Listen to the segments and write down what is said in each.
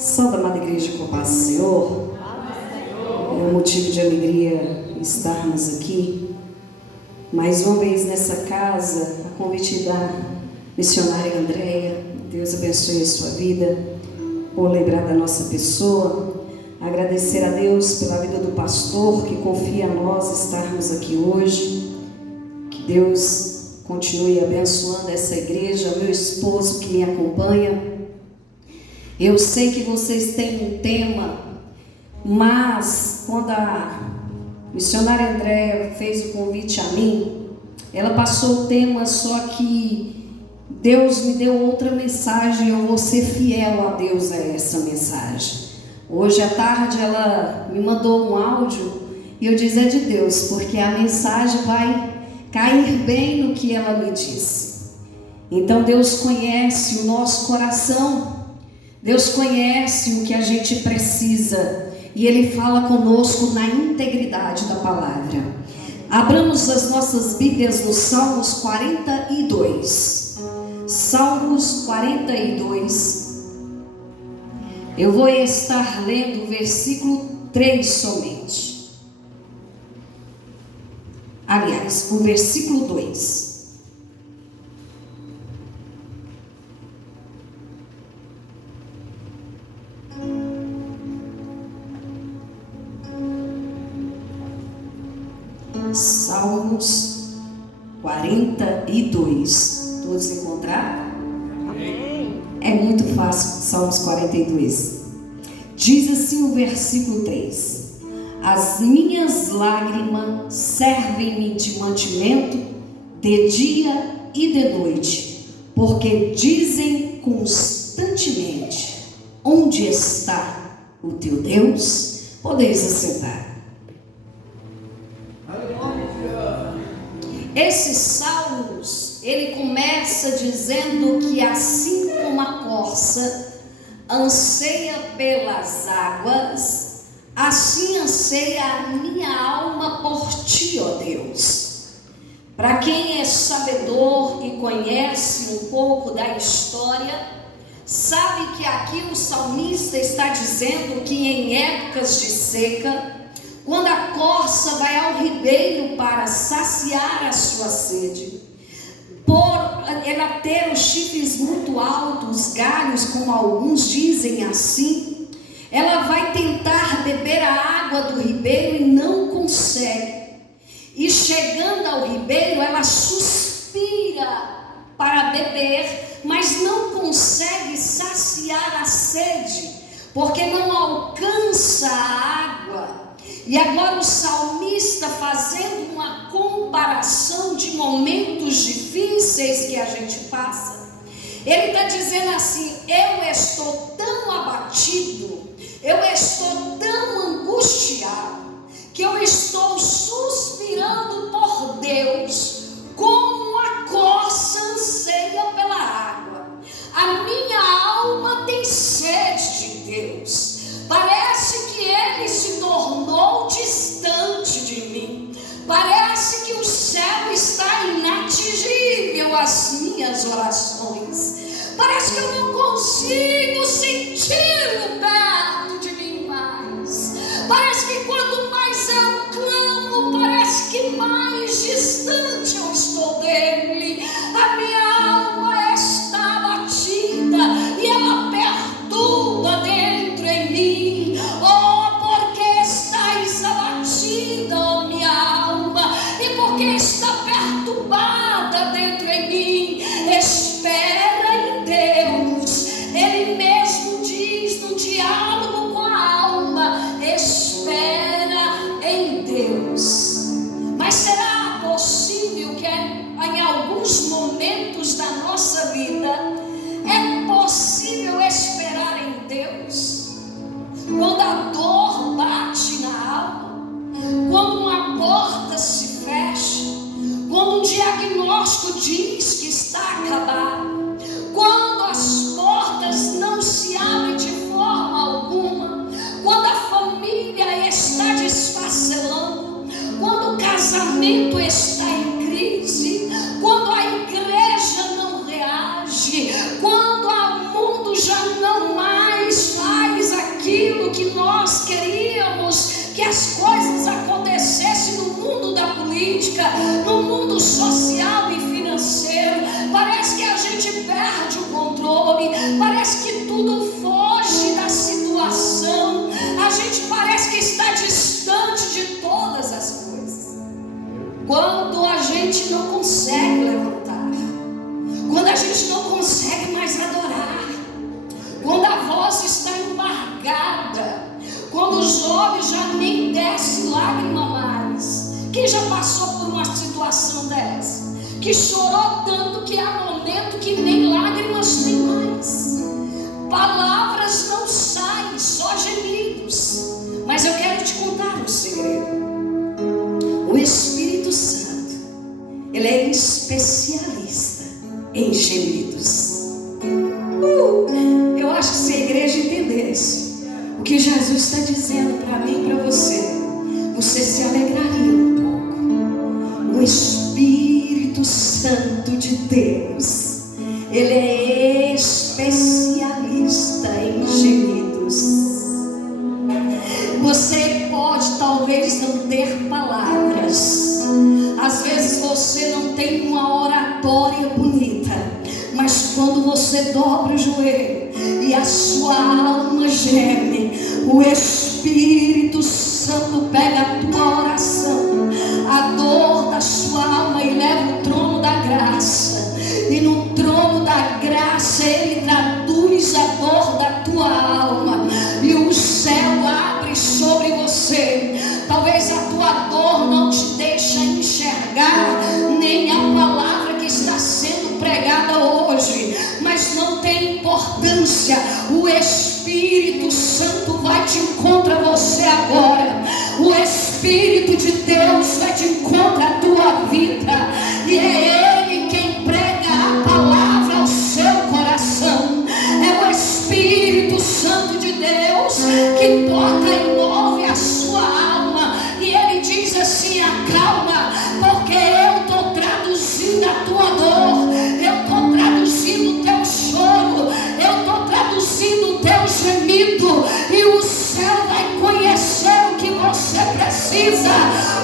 Salve, amada igreja, com a paz do Senhor. É um motivo de alegria estarmos aqui mais uma vez nessa casa, a convite da missionária Andréia. Deus abençoe a sua vida, por lembrar da nossa pessoa. Agradecer a Deus pela vida do pastor que confia a nós estarmos aqui hoje. Que Deus continue abençoando essa igreja, meu esposo que me acompanha. Eu sei que vocês têm um tema, mas quando a missionária Andréia fez o convite a mim, ela passou o tema, só que Deus me deu outra mensagem e eu vou ser fiel a Deus a essa mensagem. Hoje à tarde ela me mandou um áudio e eu disse: é de Deus, porque a mensagem vai cair bem no que ela me disse. Então Deus conhece o nosso coração. Deus conhece o que a gente precisa e Ele fala conosco na integridade da palavra. Abramos as nossas Bíblias no Salmos 42. Salmos 42. Eu vou estar lendo o versículo 3 somente. Aliás, o versículo 2. Salmos 42. Todos encontraram? Amém. É muito fácil. Salmos 42. Diz assim o versículo 3: as minhas lágrimas servem-me de mantimento de dia e de noite, porque dizem constantemente: onde está o teu Deus? Podeis assentar. Esses salmos, ele começa dizendo que assim como a corça anseia pelas águas, assim anseia a minha alma por ti, ó Deus. Para quem é sabedor e conhece um pouco da história, sabe que aqui o salmista está dizendo que em épocas de seca, quando a corça vai ao ribeiro para saciar a sua sede, por ela ter os chifres muito altos, galhos, como alguns dizem assim, ela vai tentar beber a água do ribeiro e não consegue. E chegando ao ribeiro, ela suspira para beber, mas não consegue saciar a sede, porque não alcança a água. E agora o salmista, fazendo uma comparação de momentos difíceis que a gente passa, ele está dizendo assim: eu estou tão abatido, eu estou tão angustiado, que eu estou suspirando por Deus, como a corça anseia pela água. A minha alma tem sede de Deus. Parece que Ele se tornou distante de mim. Parece que o céu está inatingível às minhas orações. Parece que eu não consigo senti-lo perto de mim mais. Parece que quanto mais eu clamo, parece que mais distante que nós queríamos que as coisas acontecessem no mundo da política, no mundo social e financeiro. Parece que a gente perde o controle, parece que tudo foge da situação, a gente parece que está distante de todas as coisas. Quando a gente não consegue levantar, quando a gente não consegue mais adorar, quando a voz está embargada, quando os olhos já nem descem lágrima mais. Quem já passou por uma situação dessa? Que chorou tanto que há momento que nem lágrimas tem mais. Palavras não saem, só gemidos. Mas eu quero te contar um segredo. O Espírito Santo, ele é especialista em gemidos. Eu acho que se a igreja entendesse o que Jesus está dizendo para mim e para você, você se alegraria um pouco. O Espírito Santo de Deus, ele é especialista em gemidos. Você pode talvez não ter palavras, às vezes você não tem uma oratória bonita, mas quando você dobra o joelho e a sua alma geme, o Espírito Santo pega a tua oração, a dor da sua alma, e leva o trono da graça. E no trono da graça ele traduz a dor da tua alma, e o céu abre sobre você. Talvez a tua dor não te deixe enxergar nem a palavra que está sendo pregada hoje, mas não tem importância. O Espírito Santo vai te encontrar você agora. O Espírito de Deus vai te encontrar a tua vida, e é Ele quem prega a palavra ao seu coração. É o Espírito Santo de Deus que toca e move a sua alma, e Ele diz assim: acalma, porque eu estou traduzindo a tua dor, eu estou traduzindo o teu choro, eu estou traduzindo o teu gemido, e o céu vai conhecer o que você precisa.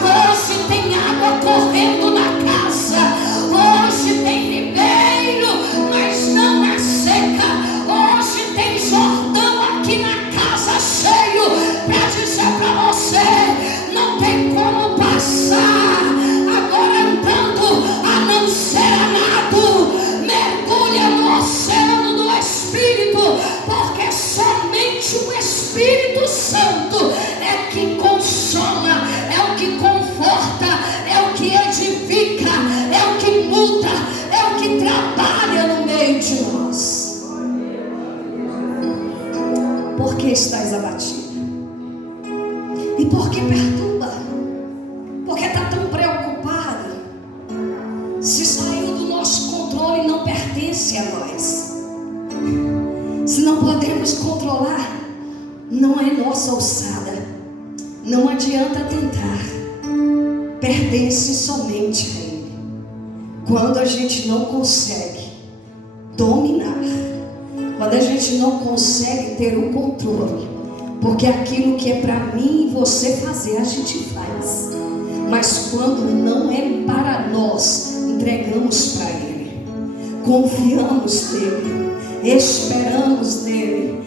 Hoje tem água correndo na casa, hoje tem ribeiro, mas não é seca. Hoje tem Jordão aqui na casa cheio para dizer para você: não tem como passar agora andando a não ser a nado. Mergulha no oceano do Espírito, porque somente o Espírito Santo é que consola, é o que conforta, é o que edifica, é o que muda, é o que trabalha no meio de nós. Por que estás abatida? E por que perturba? Por que está tão preocupada? Se saiu do nosso controle, não pertence a nós. Se não podemos controlar, não é nossa alçada. Não adianta tentar, pertence somente a Ele. Quando a gente não consegue dominar, quando a gente não consegue ter o controle, porque aquilo que é para mim e você fazer, a gente faz, mas quando não é para nós, entregamos para Ele, confiamos nele, esperamos nele,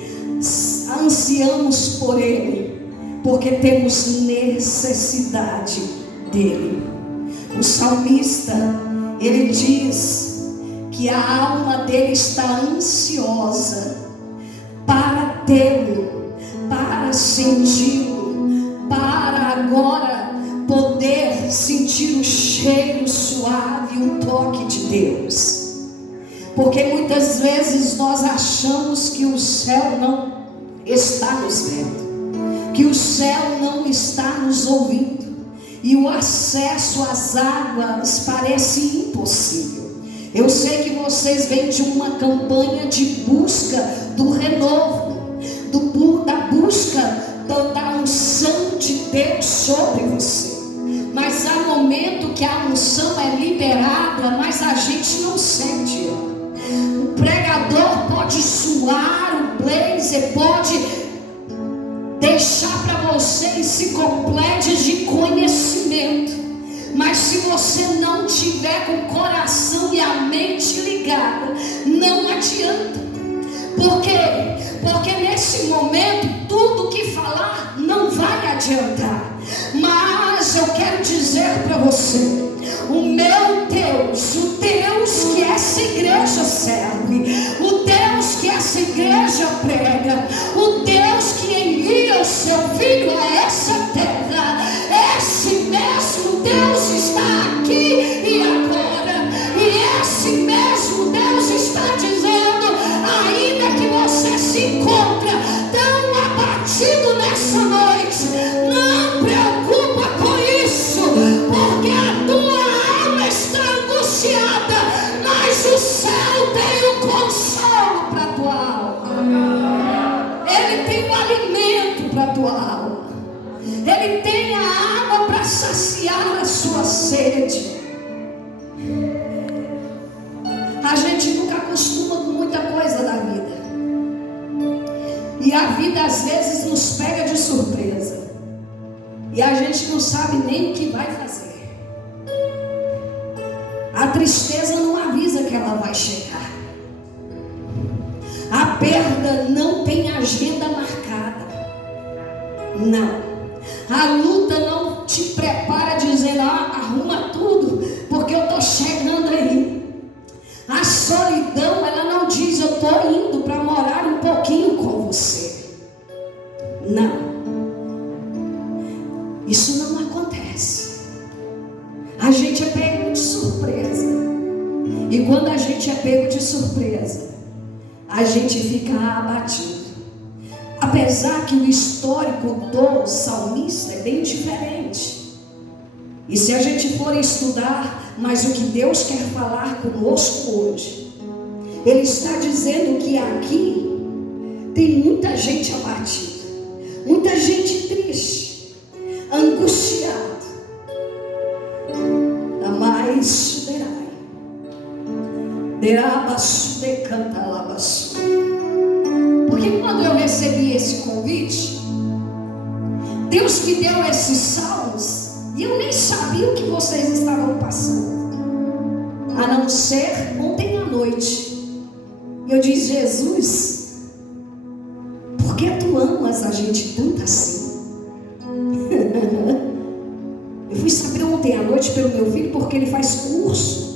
ansiamos por Ele, porque temos necessidade dele. O salmista, ele diz que a alma dele está ansiosa para tê-lo, para senti-lo, para agora poder sentir o cheiro suave, o toque de Deus. Porque muitas vezes nós achamos que o céu não está nos vendo, que o céu não está nos ouvindo, e o acesso às águas parece impossível. Eu sei que vocês vêm de uma campanha de busca do renovo, da busca da unção de Deus sobre você. Mas há momento que a unção é liberada, mas a gente não sente ela. O pregador pode suar, o blazer pode deixar para você enciclopédias de conhecimento, mas se você não tiver com o coração e a mente ligada, não adianta. Por quê? Porque nesse momento tudo que falar não vai adiantar. Mas eu quero dizer para você, o meu Deus, o Deus que essa igreja serve, o Deus que essa igreja prega, o Deus que envia o seu filho a essa terra, esse mesmo Deus está aqui e agora. E esse mesmo Deus está dizendo, ainda que você se encontra tão abatido nessa noite, não preocupa com isso, porque a tua alma está angustiada, mas o céu tem o consolo para a tua alma. Ele tem o alimento para a tua alma. Ele tem a água para saciar a sua sede. A gente nunca acostuma com muita coisa da vida. E a vida às vezes nos pega de surpresa. E a gente não sabe nem o que vai fazer. A tristeza não avisa que ela vai chegar. A perda não tem agenda marcada. Não. A luta não te prepara dizendo, arruma tudo, porque eu estou chegando aí. A solidão, ela não diz, eu estou indo para morar um pouquinho com você. Não. Isso não acontece. A gente é pego de surpresa. E quando a gente é pego de surpresa, a gente fica abatido. Apesar que o histórico do salmista é bem diferente. E se a gente for estudar, mas o que Deus quer falar conosco hoje, Ele está dizendo que aqui tem muita gente abatida, muita gente triste, angustiada. Amais derai, derabaçu decanta labaçu. Porque quando eu recebi esse convite, Deus me deu esses salmos e eu nem sabia o que vocês estavam passando, a não ser ontem à noite. Eu disse, Jesus, por que tu amas a gente tanto assim? Eu fui saber ontem à noite pelo meu filho, porque ele faz curso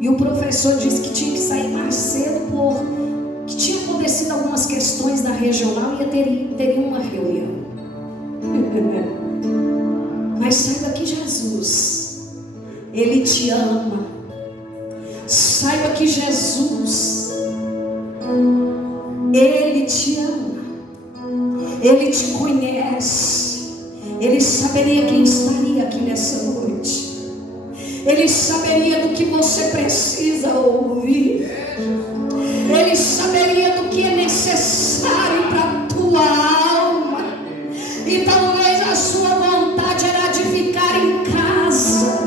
e o professor disse que tinha que sair mais cedo porque tinha acontecido algumas questões na regional e teria uma reunião. Mas saiba que Jesus, Ele te ama. Saiba que Jesus, Ele te ama. Ele te conhece. Ele saberia quem estaria aqui nessa noite. Ele saberia do que você precisa ouvir. Ele saberia do que é necessário para a tua alma. E talvez a sua vontade era de ficar em casa.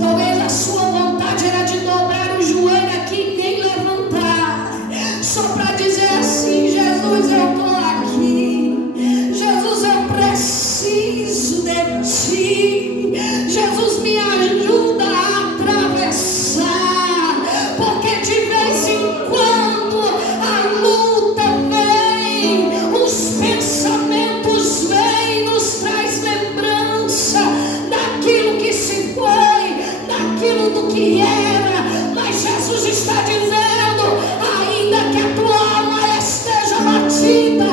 Talvez a sua vontade era de dobrar o joelho aqui e nem levantar, só para dizer assim, Jesus, eu estou aqui. Jesus, eu preciso de ti. Jesus, me ajuda a atravessar, porque de vez em quando a luta vem, os pensamentos vêm, nos traz lembrança daquilo que se foi, daquilo do que era. Mas Jesus está dizendo, ainda que a tua alma esteja batida,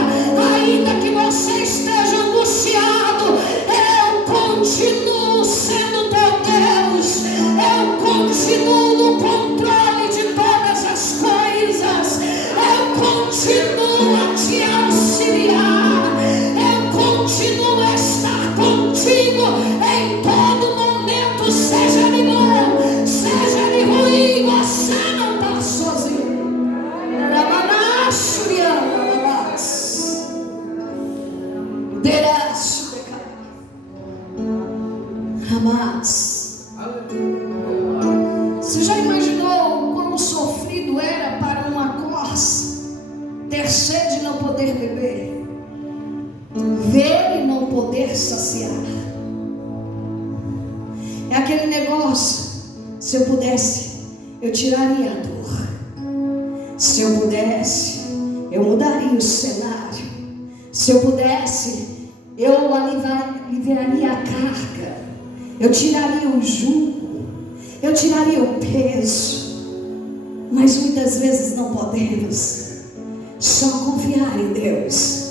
ainda que você esteja angustiado, eu continuo sendo teu Deus. Eu continuo no controle de todas as coisas. Eu continuo a te auxiliar. Eu continuo a estar contigo em todo momento. Seja ele bom, seja ele ruim, você não está sozinho. Mas você já imaginou quão sofrido era para uma corça ter sede e não poder beber? ver e não poder saciar. É aquele negócio, se eu pudesse, eu tiraria a dor. Se eu pudesse, eu mudaria o cenário. Se eu pudesse, eu aliviaria a carga. Eu tiraria o jugo. Eu tiraria o peso. Mas muitas vezes não podemos. Só confiar em Deus.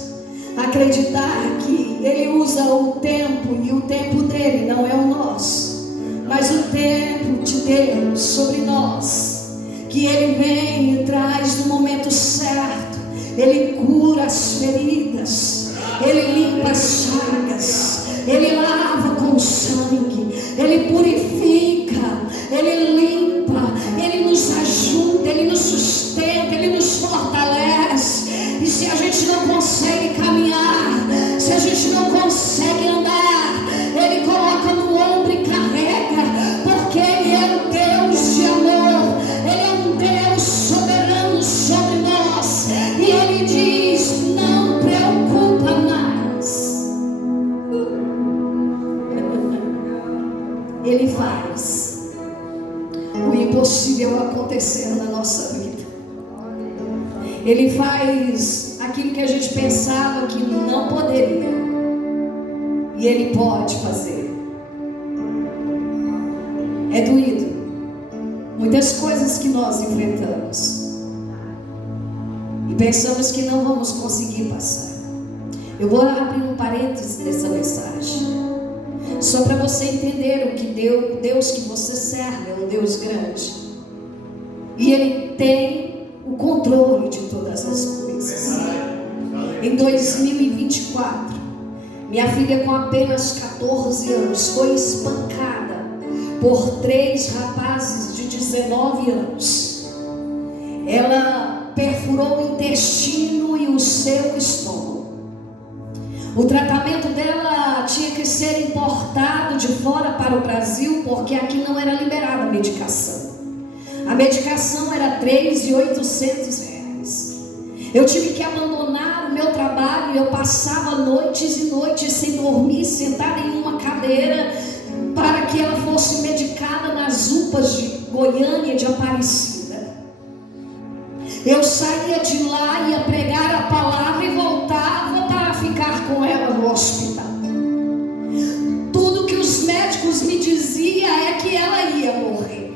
Acreditar que Ele usa o tempo, e o tempo dele não é o nosso, mas o tempo de Deus sobre nós, que Ele vem e traz no momento certo. Ele cura as feridas, Ele limpa as chagas, Ele lava com sangue, Ele purifica, Ele limpa, Ele nos ajuda, Ele nos sustenta, Ele nos fortalece. E se a gente não consegue caminhar, se a gente não consegue andar, Ele coloca no ombro e carrega, porque Ele é um Deus de amor, Ele é um Deus soberano sobre nós. E Ele diz: não preocupa mais. Ele faz o impossível acontecer na nossa vida. Ele faz aquilo que a gente pensava que não poderia, e Ele pode fazer. É doído muitas coisas que nós enfrentamos e pensamos que não vamos conseguir passar. Eu vou abrir um parênteses nessa mensagem, só para você entender o que Deus que você serve é um Deus grande, e Ele tem o controle de todas as coisas. Em 2024, minha filha, com apenas 14 anos, foi espancada por 3 rapazes de 19 anos. Ela perfurou o intestino e o seu estômago. O tratamento dela tinha que ser importado de fora para o Brasil, porque aqui não era liberada a medicação. A medicação era R$3.800. Eu tive que abandonar o meu trabalho. Eu passava noites e noites sem dormir, sentada em uma cadeira, para que ela fosse medicada nas UPAs de Goiânia, de Aparecida. Eu saía de lá, ia pregar a palavra e voltava para ficar com ela no hospital. Tudo que os médicos me diziam é que ela ia morrer.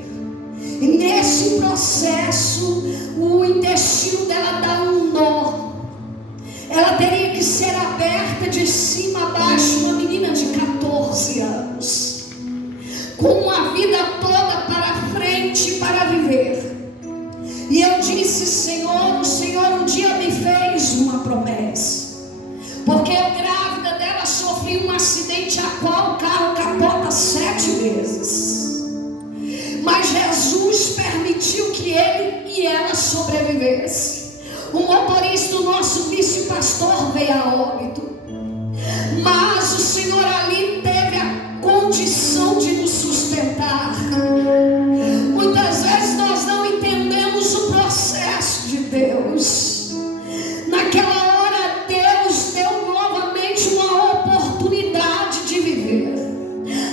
E nesse processo, o intestino dela dá um nó. Ela teria que ser aberta de cima a baixo. Uma menina de 14 anos, com uma vida toda para frente para viver. E eu disse: Senhor, o Senhor um dia me fez uma promessa, porque eu, grávida dela, sofri um acidente a qual o carro capota 7 vezes. Mas Jesus permitiu que ele e ela sobrevivessem. O motorista do nosso vice-pastor veio a óbito, mas o Senhor ali teve a condição de nos sustentar. Muitas vezes nós não entendemos o processo de Deus. Naquela hora Deus deu novamente uma oportunidade de viver.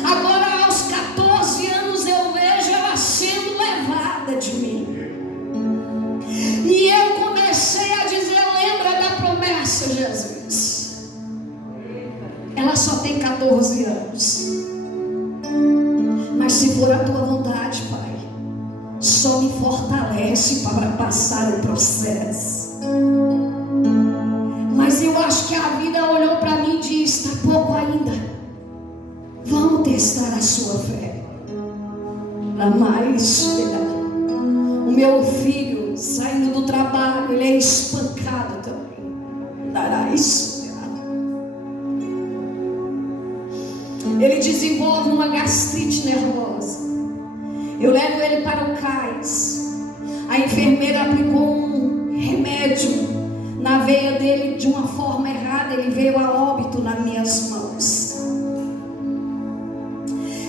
Agora, aos 14 anos, eu vejo ela sendo levada de mim. E eu comecei a dizer: lembra da promessa, Jesus? Ela só tem 14 anos. Mas se for a tua vontade, Pai, só me fortalece para passar o processo. Mas eu acho que a vida olhou para mim e disse: está pouco ainda. Vamos testar a sua fé. Para mais, o meu filho, saindo do trabalho, ele é espancado também. Dará isso. Ele desenvolve uma gastrite nervosa. Eu levo ele para o CAIS. A enfermeira aplicou um remédio na veia dele de uma forma errada. Ele veio a óbito nas minhas mãos.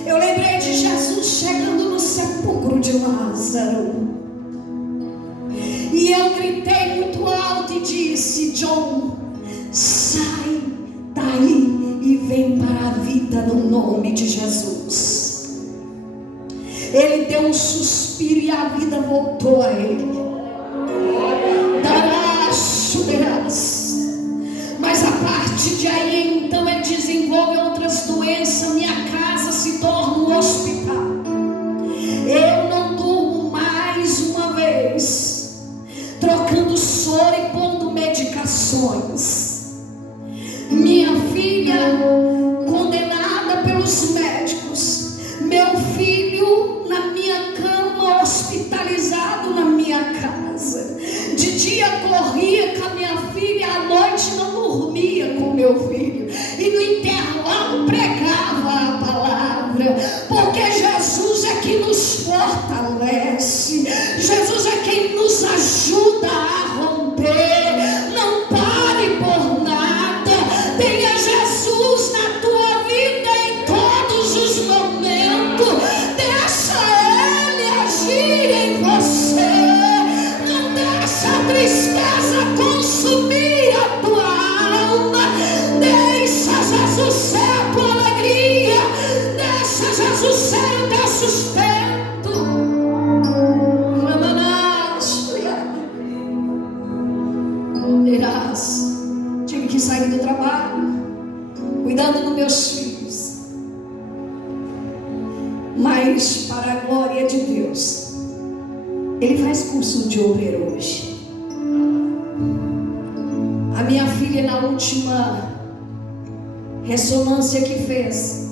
Eu lembrei de Jesus chegando no sepulcro de Lázaro. E eu gritei muito alto e disse: John, sai da Sai e vem para a vida no nome de Jesus. Ele deu um suspiro e a vida voltou a ele. Mas a partir de aí, então, ele desenvolve outras doenças. Minha casa se torna um hospital. Eu não durmo mais uma vez, trocando soro e pondo medicações. Minha filha condenada pelos médicos. Meu filho na minha cama, hospitalizado na minha casa. De dia corria com a minha filha, à noite não dormia com meu filho. E no intervalo pregava a palavra. Porque Jesus é quem nos fortalece. Jesus é quem nos ajuda a romper. Não pare por nada. Tenha Jesus na tua vida em todos os momentos. Deixa Ele agir em você. Não deixa a tristeza consumir a tua alma. Deixa Jesus ser a tua alegria. Deixa Jesus ser o teu sustento. Tive que sair do trabalho, cuidando dos meus filhos. Mas para a glória de Deus, ele faz curso de obreiro hoje. A minha filha, na última ressonância que fez,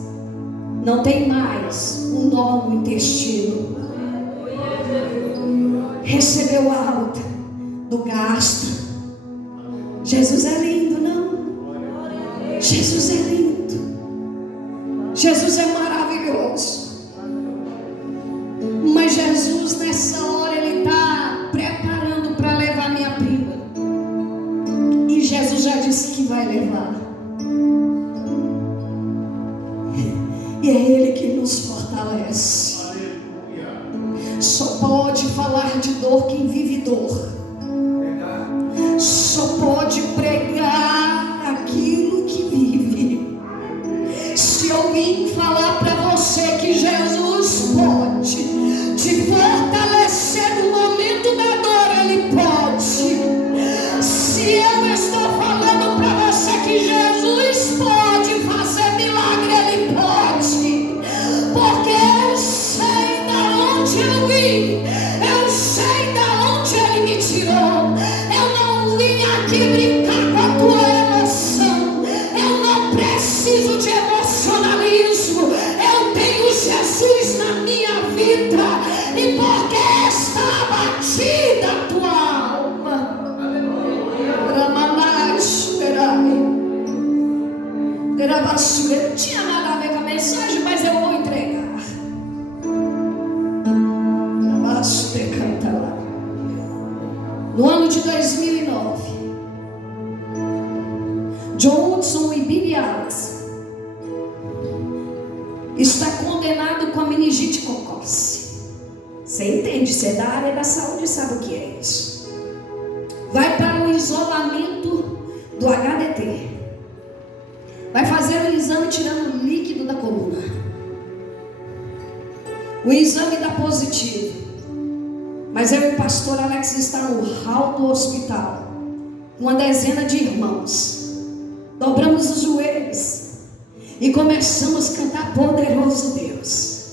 não tem mais um nó no intestino. Recebeu alta do gastro. Jesus é lindo, não? Jesus é lindo. Jesus é maravilhoso. Mas Jesus, nessa hora, Ele está preparando para levar minha prima. E Jesus já disse que vai levar. E é Ele que nos fortalece. Só pode falar de dor quem vive dor. Só pode pregar aquilo que vive. Se eu vim falar para você que Jesus pode te fortalecer no momento da dor, Ele pode. Se eu estou falando para você que Jesus pode fazer milagre, Ele pode. Porque eu sei da onde eu vim, eu sei da onde Ele me tirou. Aqui brincar com a tua emoção. Eu não preciso de emocionalismo. Eu tenho Jesus na minha vida. E porque está abatida a tua alma. Eu não tinha nada a ver com a mensagem, mas eu vou entregar. No ano de 2009, John Hudson e Billy Alex está condenado com a meningite cocosse. Você entende, você é da área da saúde, sabe o que é isso. Vai para o isolamento do HDT. Vai fazer um exame tirando o líquido da coluna. O exame dá positivo. Mas eu e o pastor Alex está no hall do hospital. Uma dezena de irmãos. Dobramos os joelhos e começamos a cantar Poderoso Deus.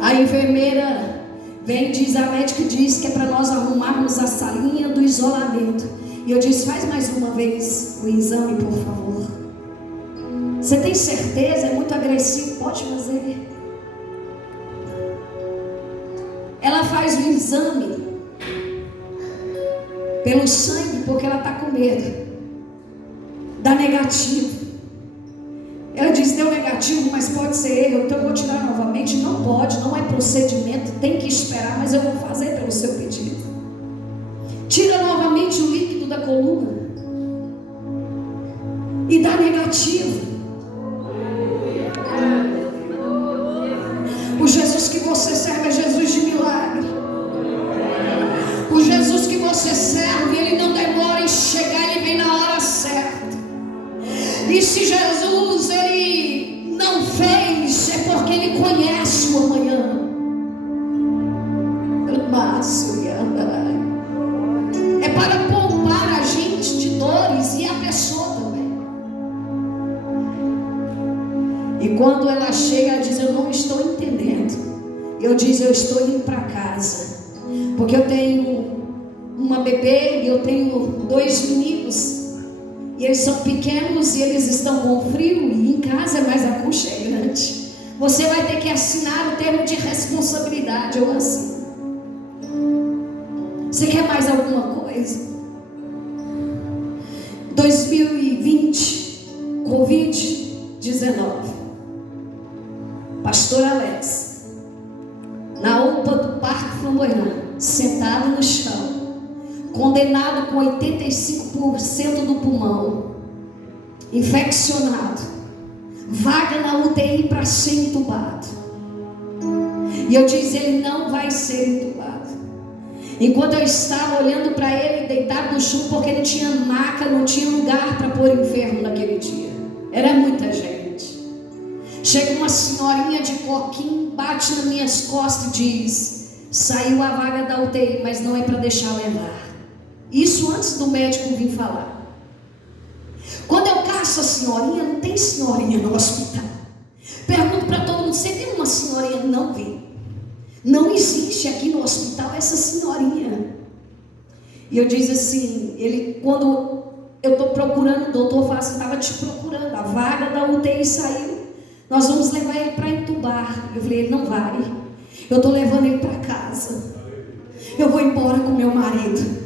A enfermeira vem e diz, a médica diz que é para nós arrumarmos a salinha do isolamento. E eu disse, faz mais uma vez o exame, por favor. Você tem certeza? É muito agressivo, pode fazer. Ela faz o exame pelo sangue, porque ela está com medo. Dá negativo. Ela diz, deu negativo, mas pode ser erro, então eu vou tirar novamente. Não pode, não é procedimento, tem que esperar, mas eu vou fazer pelo seu pedido. Tira novamente o líquido da coluna e dá negativo. O Jesus que você serve é Jesus de milagre. O Jesus que você serve, Ele não demora em chegar, Ele quando ela chega, ela diz: eu não estou entendendo. Eu disse: eu estou indo para casa, porque eu tenho uma bebê e eu tenho 2 meninos, e eles são pequenos e eles estão com frio, e em casa é mais aconchegante. Você vai ter que assinar o termo de responsabilidade. Eu assino. Você quer mais alguma coisa? 2020, Covid-19. Pastor Alex, na UPA do Parque Flamboyant, sentado no chão, condenado com 85% do pulmão, infeccionado, vaga na UTI para ser entubado. E eu disse: ele não vai ser entubado. Enquanto eu estava olhando para ele deitado no chão, porque não tinha maca, não tinha lugar para pôr enfermo naquele dia, era muita gente. Chega uma senhorinha de coquinho, bate nas minhas costas e diz: saiu a vaga da UTI, mas não é para deixar levar. Isso antes do médico vir falar. Quando eu caço a senhorinha, não tem senhorinha no hospital. Pergunto para todo mundo: você tem uma senhorinha? Não vi. Não existe aqui no hospital essa senhorinha. E eu disse assim, quando eu estou procurando, o doutor fala assim: estava te procurando, a vaga da UTI saiu, nós vamos levar ele para entubar. Eu falei: ele não vai, eu estou levando ele para casa, eu vou embora com meu marido.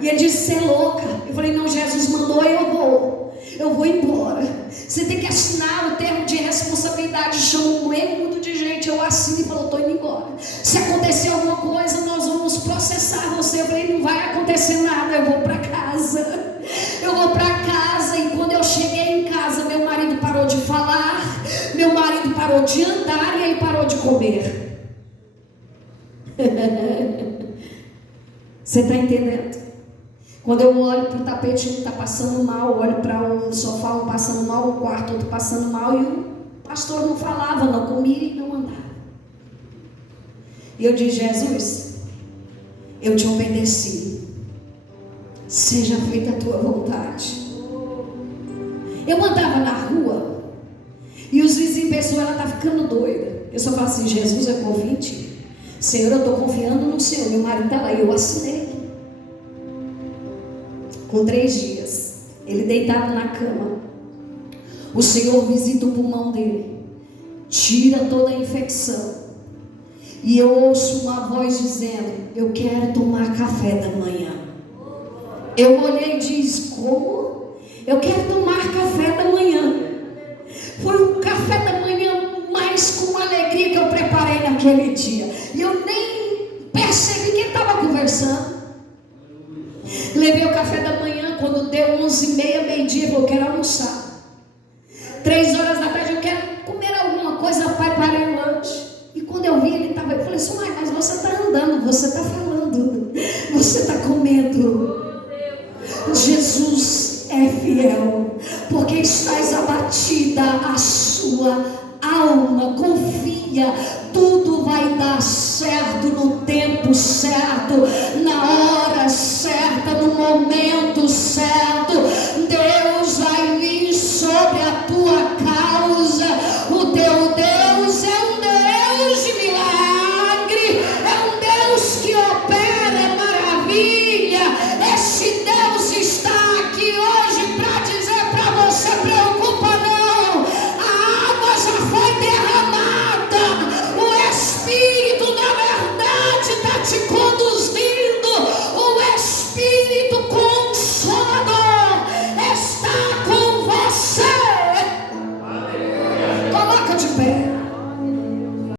E ele disse: você é louca. Eu falei: não, Jesus mandou, eu vou embora. Você tem que assinar o termo de responsabilidade. Chama um mundo de gente, eu assino e falo: estou indo embora. Se acontecer alguma coisa, nós vamos processar você. Eu falei: não vai acontecer nada, eu vou para casa. Eu vou para casa. E quando eu cheguei em casa, meu marido parou de falar, meu marido parou de andar e ele parou de comer. Você está entendendo? Quando eu olho para o tapete, um está passando mal, olho para o sofá, um passando mal, o quarto, outro passando mal, e o pastor não falava, não comia e não andava. E eu disse: Jesus, eu te obedeci, seja feita a tua vontade. Eu andava na rua e os vizinhos pensaram: ela está ficando doida. Eu só falo assim: Jesus, é convite. Senhor, eu estou confiando no Senhor. Meu marido está lá e eu assinei. Com 3 dias, ele deitado na cama, o Senhor visita o pulmão dele, tira toda a infecção, e eu ouço uma voz dizendo: eu quero tomar café da manhã. Eu olhei e disse: como? Eu quero tomar café da manhã. Foi um café da manhã mais com alegria que eu preparei naquele dia, e eu nem percebi que estava conversando. Levei o café da manhã. Quando deu 11h30, meio-dia, eu quero almoçar. 3 horas da tarde, eu quero comer alguma coisa. Pai, parei o lanche. E quando eu vi, ele estava, eu falei assim: mãe, mas você está andando, você está falando, você está comendo. Jesus é fiel, porque estás abatida a sua alma. Confia, tudo vai dar certo no tempo certo, na hora certa, no momento